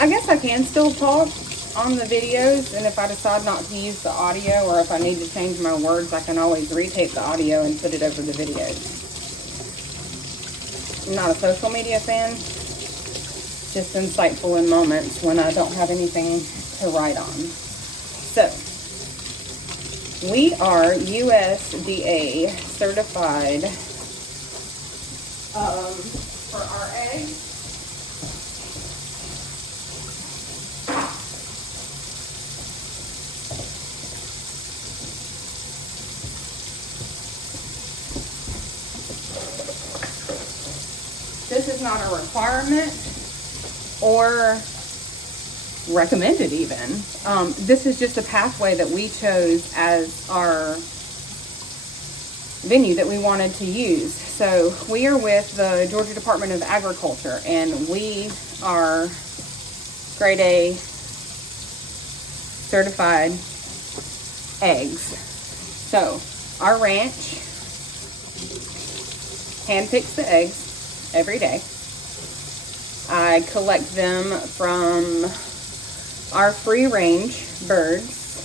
I guess I can still talk on the videos, and if I decide not to use the audio, or if I need to change my words, I can always retape the audio and put it over the videos. I'm not a social media fan, just insightful in moments when I don't have anything to write on. So, we are USDA certified for our eggs. This is not a requirement or recommended even. This is just a pathway that we chose as our venue that we wanted to use. So we are with the Georgia Department of Agriculture, and we are grade A certified eggs. So our ranch handpicks the eggs every day. I collect them from our free range birds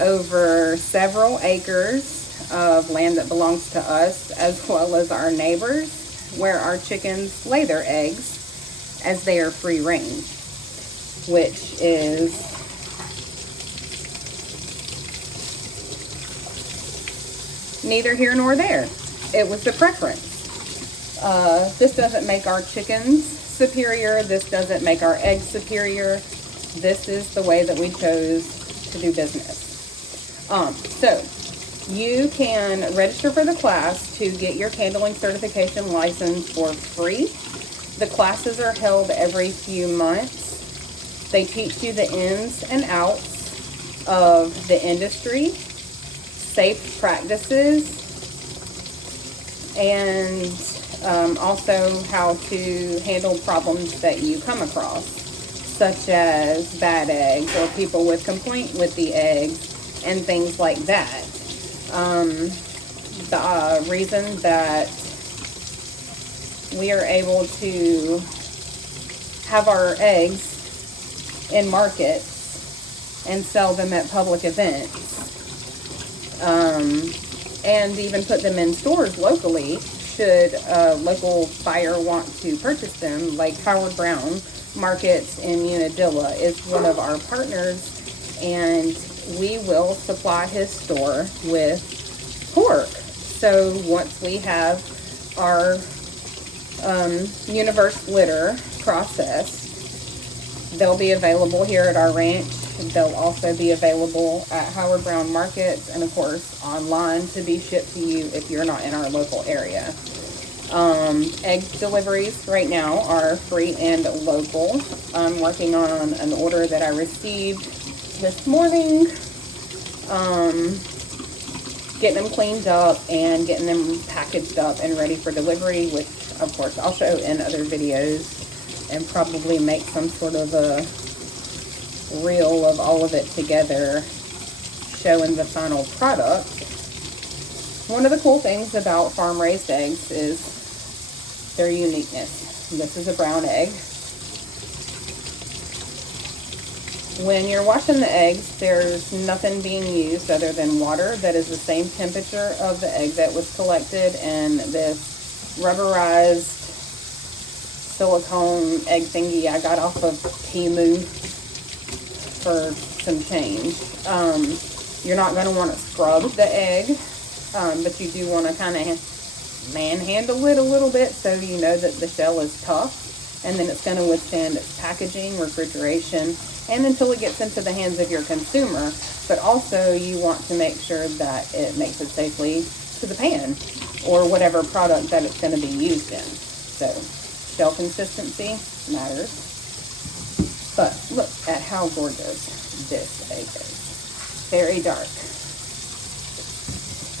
over several acres of land that belongs to us, as well as our neighbors, where our chickens lay their eggs, as they are free range, which is neither here nor there. It was the preference. This doesn't make our chickens superior. This doesn't make our eggs superior. This is the way that we chose to do business. So you can register for the class to get your candling certification license for free. The classes are held every few months. They teach you the ins and outs of the industry, safe practices, and also how to handle problems that you come across, such as bad eggs or people with complaint with the eggs and things like that. The reason that we are able to have our eggs in markets and sell them at public events, and even put them in stores locally should a local buyer want to purchase them, like Howard Brown Markets in Unadilla is one of our partners, and we will supply his store with pork. So once we have our universe litter processed, they'll be available here at our ranch. They'll also be available at Howard Brown Markets, and of course online to be shipped to you if you're not in our local area. Egg deliveries right now are free and local. I'm working on an order that I received this morning, getting them cleaned up and getting them packaged up and ready for delivery, which of course I'll show in other videos and probably make some sort of a reel of all of it together showing the final product. One of the cool things about farm raised eggs is their uniqueness. This is a brown egg. When you're washing the eggs, there's nothing being used other than water that is the same temperature of the egg that was collected, and this rubberized silicone egg thingy I got off of Temu for some change. You're not going to want to scrub the egg, but you do want to kind of manhandle it a little bit so you know that the shell is tough, and then it's going to withstand packaging, refrigeration, and until it gets into the hands of your consumer. But also you want to make sure that it makes it safely to the pan or whatever product that it's going to be used in. So shell consistency matters. But look at how gorgeous this egg is. Very dark.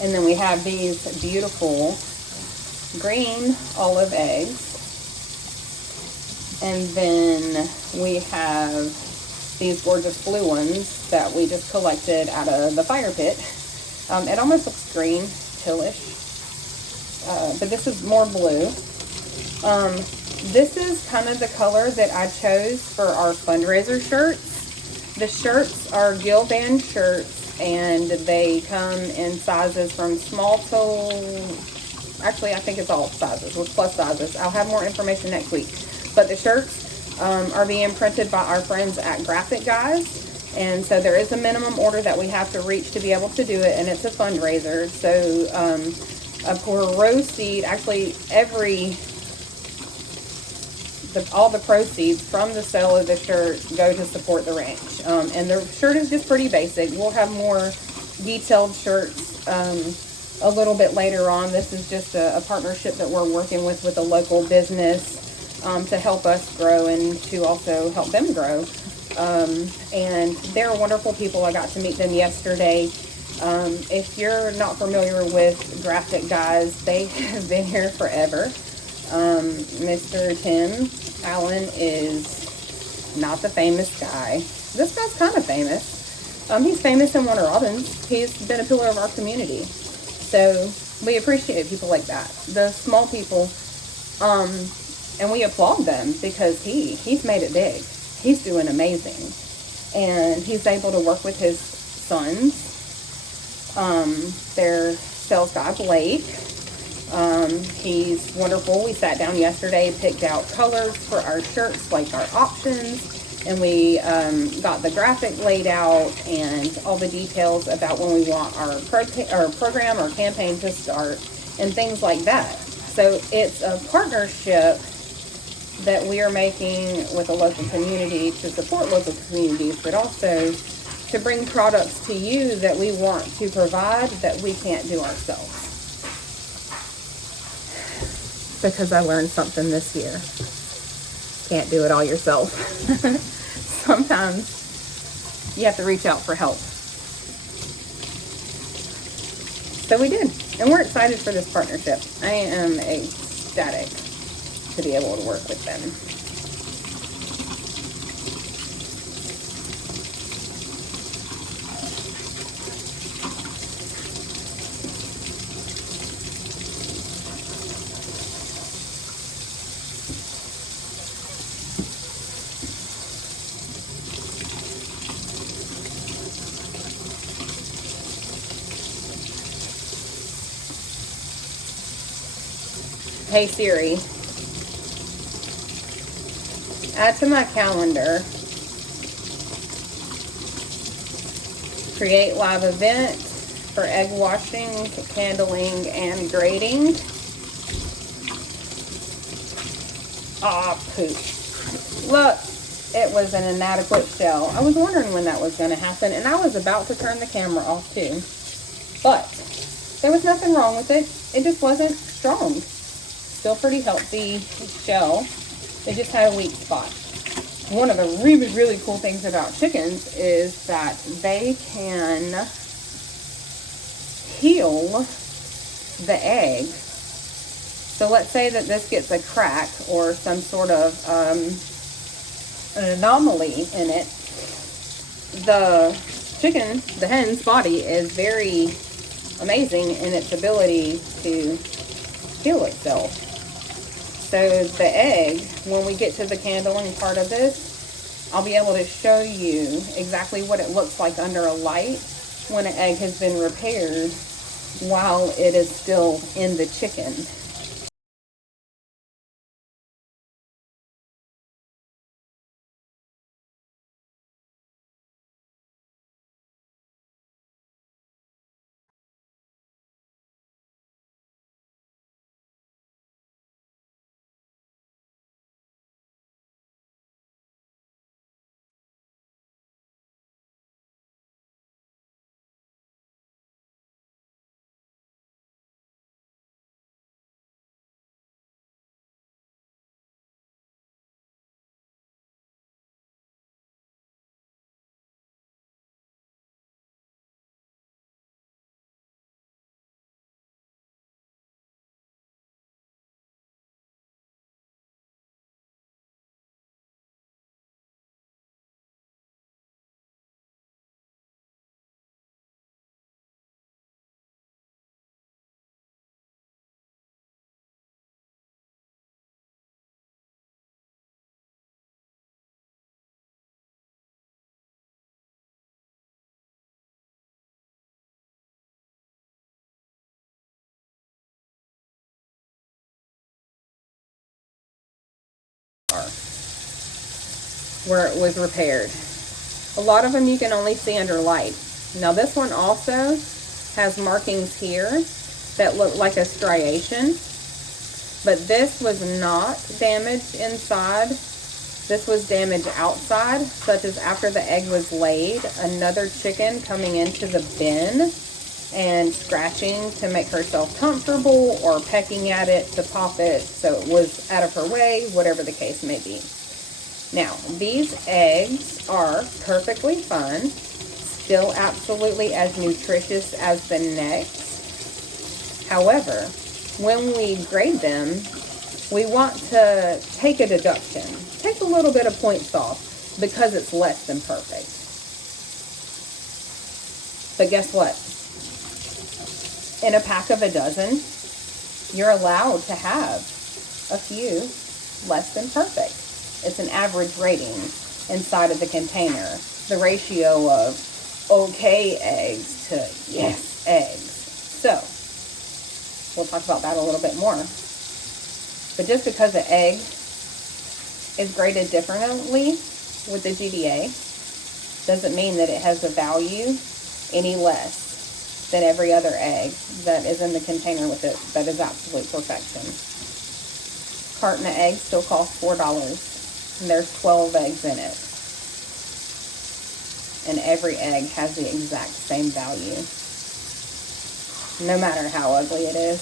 And then we have these beautiful green olive eggs. And then we have these gorgeous blue ones that we just collected out of the fire pit. It almost looks green, tealish, but this is more blue. this is kind of the color that I chose for our fundraiser shirts. The shirts are Gildan shirts, and they come in sizes from small to, actually I think it's all sizes with plus sizes. I'll have more information next week. But the shirts are being printed by our friends at Graphic Guys. And so there is a minimum order that we have to reach to be able to do it, and it's a fundraiser. So a proceed, actually all the proceeds from the sale of the shirt go to support the ranch. And the shirt is just pretty basic. We'll have more detailed shirts a little bit later on. This is just a partnership that we're working with a local business to help us grow and to also help them grow. And they're wonderful people. I got to meet them yesterday. If you're not familiar with Graphic Guys, they have been here forever. Mr. Tim Allen is not the famous guy. This guy's kind of famous. He's famous in Warner Robins. He's been a pillar of our community. So we appreciate people like that. The small people, and we applaud them because he's made it big. He's doing amazing. And he's able to work with his sons. Their sales guy, Blake. He's wonderful. We sat down yesterday, picked out colors for our shirts, like our options, and we got the graphic laid out and all the details about when we want our program or campaign to start and things like that. So it's a partnership that we are making with a local community to support local communities, but also to bring products to you that we want to provide that we can't do ourselves. Because I learned something this year. Can't do it all yourself. Sometimes you have to reach out for help. So we did. And we're excited for this partnership. I am ecstatic to be able to work with them. Hey Siri, add to my calendar, create live event for egg washing, candling, and grading. Ah, poop. Look, it was an inadequate shell. I was wondering when that was going to happen, and I was about to turn the camera off too. But there was nothing wrong with it. It just wasn't strong. Still pretty healthy shell. It just had a weak spot. One of the really, really cool things about chickens is that they can heal the egg. So let's say that this gets a crack or some sort of an anomaly in it. The chicken, the hen's body is very amazing in its ability to heal itself. So the egg, when we get to the candling part of this, I'll be able to show you exactly what it looks like under a light when an egg has been repaired while it is still in the chicken. where it was repaired. A lot of them you can only see under light. Now this one also has markings here that look like a striation, but this was not damaged inside. This was damaged outside, such as after the egg was laid, another chicken coming into the bin and scratching to make herself comfortable, or pecking at it to pop it so it was out of her way, whatever the case may be. Now, these eggs are perfectly fine, still absolutely as nutritious as the next. However, when we grade them, we want to take a deduction, take a little bit of points off, because it's less than perfect. But guess what? In a pack of a dozen, you're allowed to have a few less than perfect. It's an average rating inside of the container. The ratio of okay eggs to yes eggs. So, we'll talk about that a little bit more. But just because the egg is graded differently with the GDA doesn't mean that it has a value any less than every other egg that is in the container with it that is absolute perfection. Carton of eggs still costs $4, and there's 12 eggs in it. And every egg has the exact same value, no matter how ugly it is.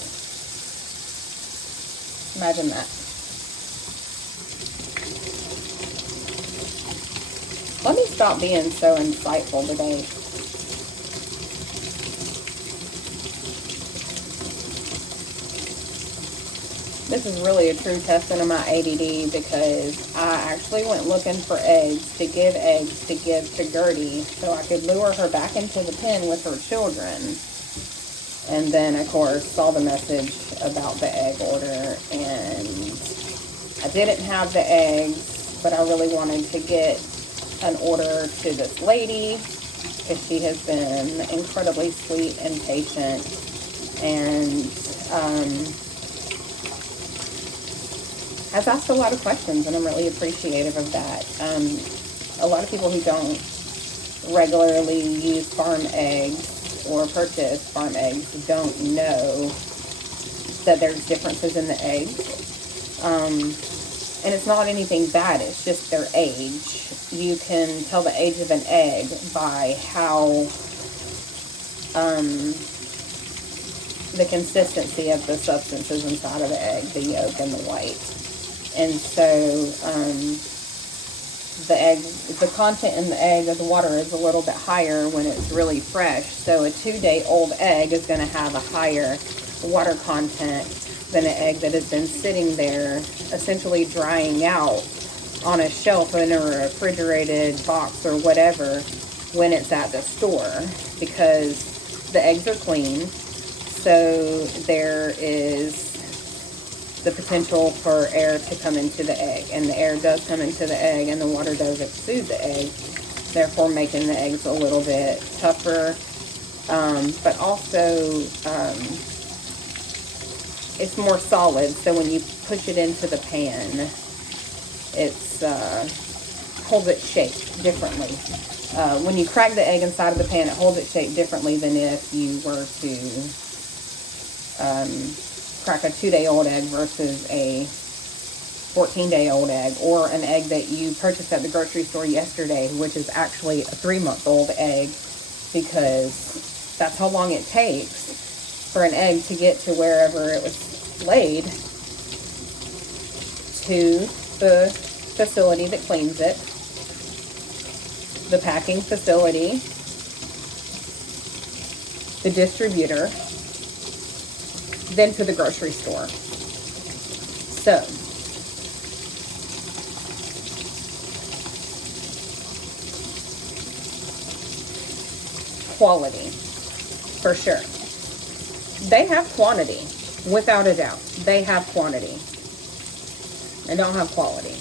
Imagine that. Let me stop being so insightful today. This is really a true testament of my ADD, because I actually went looking for eggs to give to Gertie so I could lure her back into the pen with her children. And then, of course, saw the message about the egg order, and I didn't have the eggs, but I really wanted to get an order to this lady, because she has been incredibly sweet and patient, and has asked a lot of questions, and I'm really appreciative of that. A lot of people who don't regularly use farm eggs or purchase farm eggs don't know that there's differences in the eggs. And it's not anything bad, it's just their age. You can tell the age of an egg by how the consistency of the substances inside of the egg, the yolk and the white. And so the content in the egg of the water is a little bit higher when it's really fresh. So a 2-day-old egg is going to have a higher water content than an egg that has been sitting there, essentially drying out on a shelf in a refrigerated box or whatever when it's at the store, because the eggs are clean. So there is the potential for air to come into the egg, and the air does come into the egg, and the water does exude the egg, therefore making the eggs a little bit tougher, but also it's more solid, so when you push it into the pan, it's holds its shape differently. When you crack the egg inside of the pan, it holds its shape differently than if you were to crack a 2-day-old egg versus a 14-day-old egg, or an egg that you purchased at the grocery store yesterday, which is actually a 3-month-old egg, because that's how long it takes for an egg to get to wherever it was laid, to the facility that cleans it, the packing facility, the distributor, then to the grocery store. So, quality, for sure. They have quantity, without a doubt. They have quantity. They don't have quality.